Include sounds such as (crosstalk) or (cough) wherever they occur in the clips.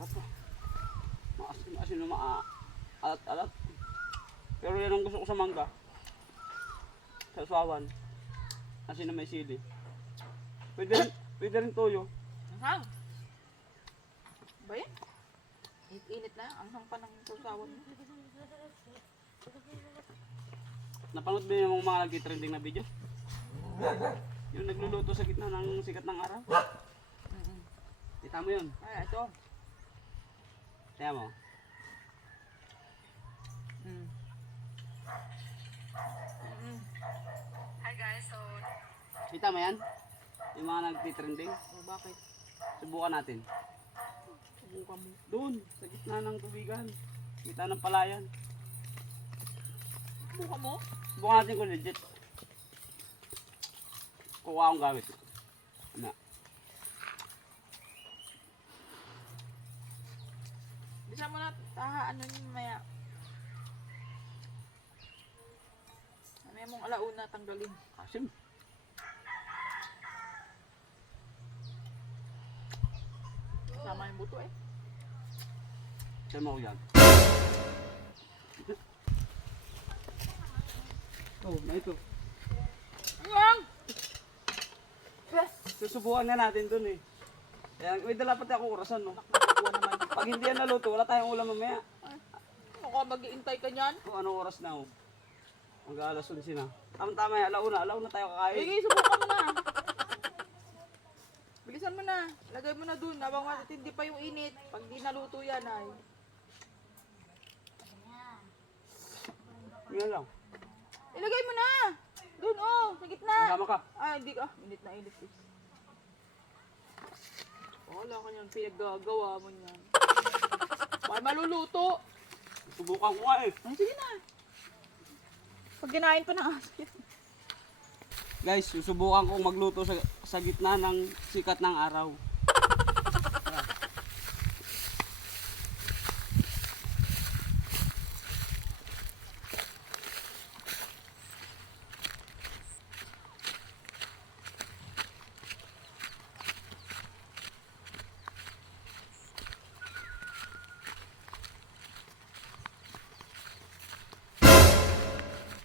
Sarap to. Maasin, maasin na maa... Alat-alat. Pero yan ang gusto ko sa mangga. Sa sawan. Asin na may sili. Pwede rin, pwede rin toyo. Anghang. Ba yan? Init na. Anghang pa ng sausawan mo. Napanood mo yung mga nag-trending na video? Yung nagluluto sa gitna ng sikat ng araw. Kita mo yun. Ay, ito. Kaya mo. Mm. Mm. Kita mo yan? Yung mga nag-trending. Oh, bakit? Subukan natin. Subukan mo. Doon, sa gitna ng tubigan. Kita ng palayan. Subukan mo? Subukan natin kung legit. Kuha akong gamit. Ano? Bisa mo na taha ano yun maya. Ano mong alauna tanggalin. Kasim. Sama yung buto eh. Saan mo yan? (laughs) Oh, na ito. Anghang! Yes! Susubukan na natin dun eh. Kaya, may dala pati ako orasan, no? Pag hindi yan naluto, wala tayong ulam mamaya. Mukhang mag-iintay ka niyan. Kung anong oras na, oh. Hanggang alas 11 na. Tama-tama yan, alauna, alauna tayo kakain. Sige, subukan mo na. Bilisan mo na. Lagay mo na dun. Habang matitindi pa yung init. Pag di naluto yan ay. Yan lang. Ilagay mo na! Dun oh, sa gitna. Kasama ka. Ah, hindi ka. Init na init. eh. Wala ka niyan pinaggagawa mo niyan. Bakit maluluto? Subukan ko nga eh. Ay, sige na. Pag pa ng aso yan. Guys, susubukan kong magluto sa, sa gitna ng sikat ng araw.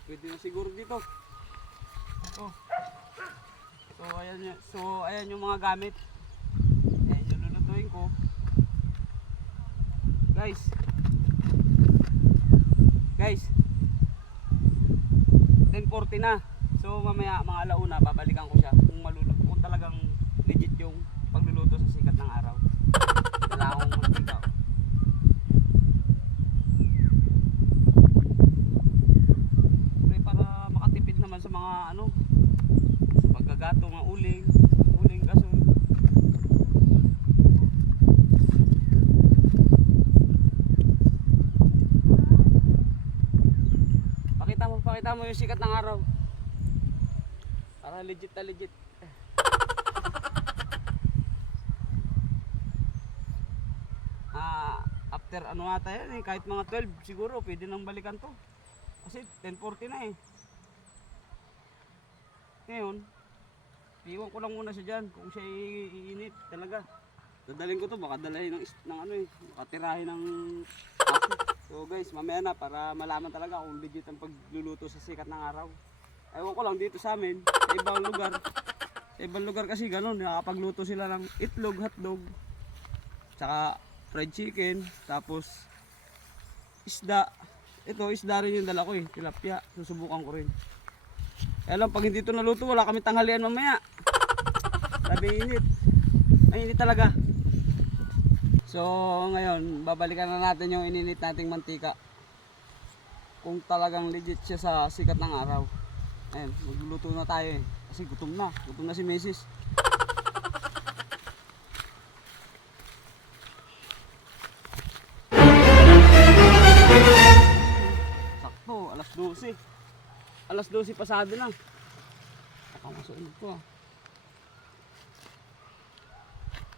Pwede na siguro dito. Oh. So ayan yung, so ayan yung mga gamit. Ayan yung lulutuin ko. Guys. Guys. 10:40 na. So mamaya mga alauna babalikan ko siya kung maluluto kung talagang legit yung pagluluto sa sikat ng araw. Wala akong mantika. Pre, para makatipid naman sa mga ano sa pagkagato ng uling uling gasol pakita mo pakita mo yung sikat ng araw para legit na legit (laughs) ah after ano nga tayo eh, kahit mga 12 siguro pwede nang balikan to kasi 10.40 na eh. Ngayon, iwan ko lang muna siya dyan kung siya iinit talaga. Dadalhin ko to, baka dalahin ng, ng ano eh, makatirahin ng ako. So guys, mamaya na para malaman talaga kung legit ang pagluluto sa sikat ng araw. Ewan ko lang dito sa amin, sa ibang lugar. Sa ibang lugar kasi ganun, nakakapagluto sila ng itlog, hotdog, tsaka fried chicken, tapos isda. Ito, isda rin yung dala ko eh. Tilapia. Susubukan ko rin. Kaya lang, pag hindi ito naluto, wala kami tanghalian mamaya. Sabi init. Ay, init talaga. So, ngayon, babalikan na natin yung ininit nating mantika. Kung talagang legit siya sa sikat ng araw. Ayun, magluluto na tayo eh. Kasi gutom na. Gutom na si Mrs. Sakto, alas 12. Alas 12 pasado na. Napamasuin ko.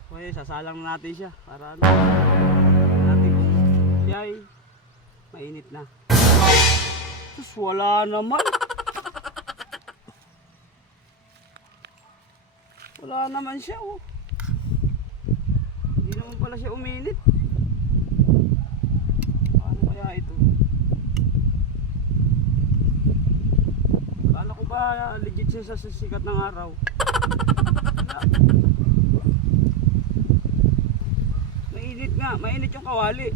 Okay, sasalang na natin siya para ano, natin siya ay mainit na. Sus, wala naman. Wala naman siya, oh. Hindi naman pala siya uminit. ito. Kala ko ba legit siya sa sikat ng araw? Wala. Mainit yung kawali.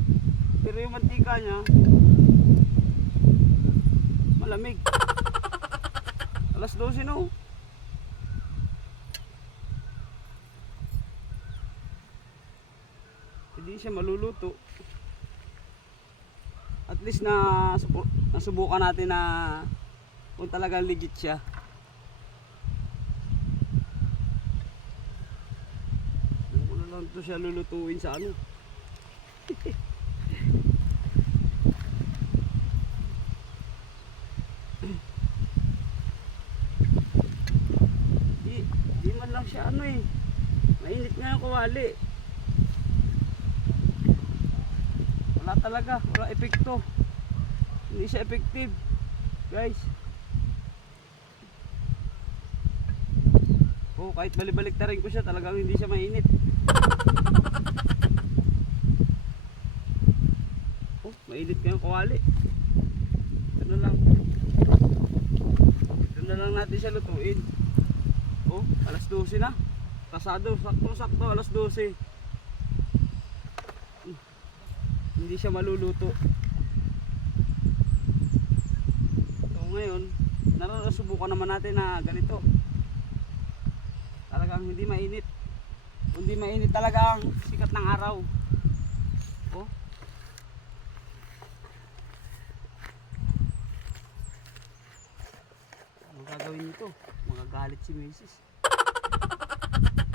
Pero yung mantika niya, malamig. (laughs) Alas 12 no. Hindi siya maluluto. At least na subu- nasubukan natin na kung talagang legit siya. Ano ko na lang to siya lulutuin sa ano. Di, di ano eh. Mainit nga yung kawali. Wala talaga, wala epekto. Hindi siya effective. Guys. Oh, kahit balibalik ta rin ko siya, talagang hindi siya mainit. Oh, mainit nga yung kawali. Ito na lang. Ito na lang natin siya lutuin. Oh, alas 12 na. Kasado, sakto-sakto, alas 12. Hmm. Hindi siya maluluto. So ngayon, narasubukan naman natin na ganito. Talagang hindi mainit. Hindi mainit talaga ang sikat ng araw. Oh. Nito? Magagalit si Mrs. (laughs)